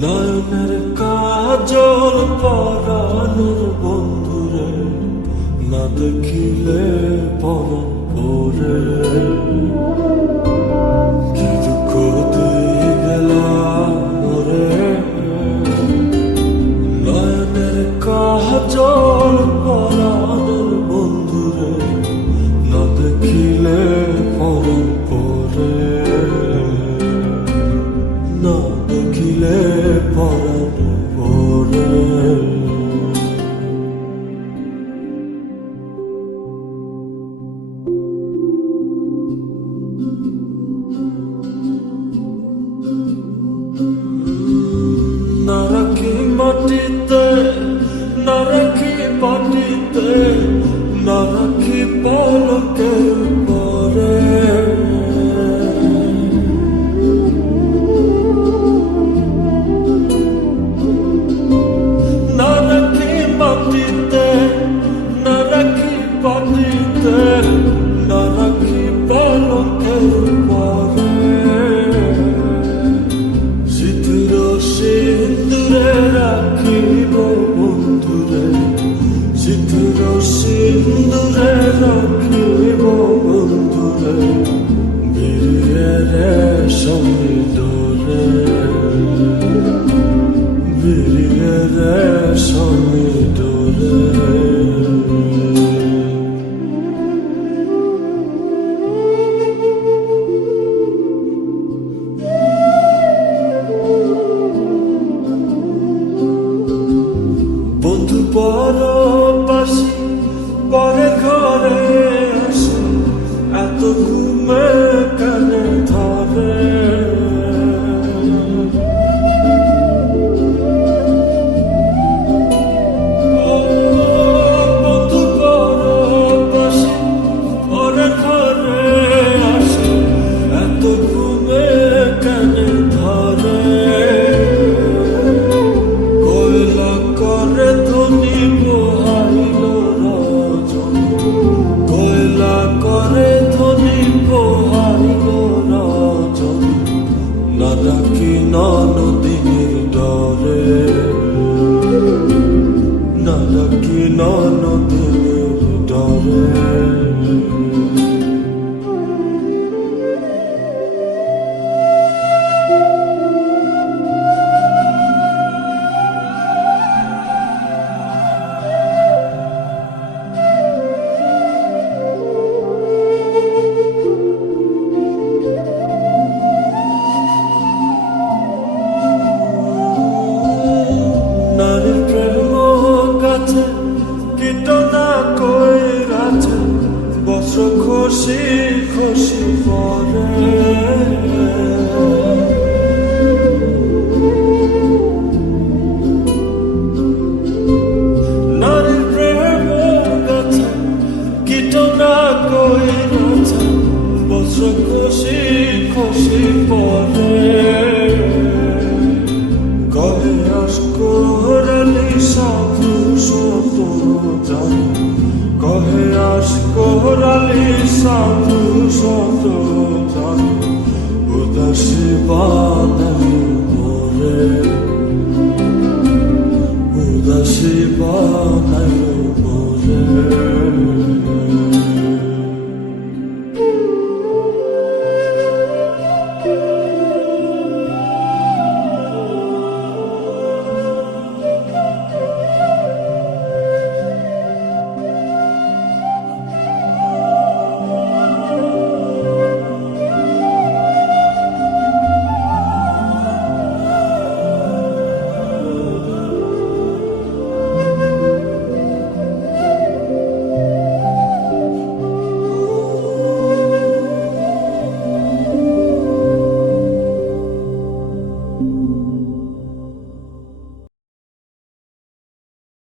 নয়নের কাজল পরানুর বন্ধুরে না দেখিলে পরম করে পটিতে না রাখি পটিতে না রাখি পলকের δε σωνεί το বস্ত্র খসে খসে পড়ে বজ্র খুশি খুশি পর। Ας κοραλίσαν τους αυτόταν, ούτε συμβάνε μου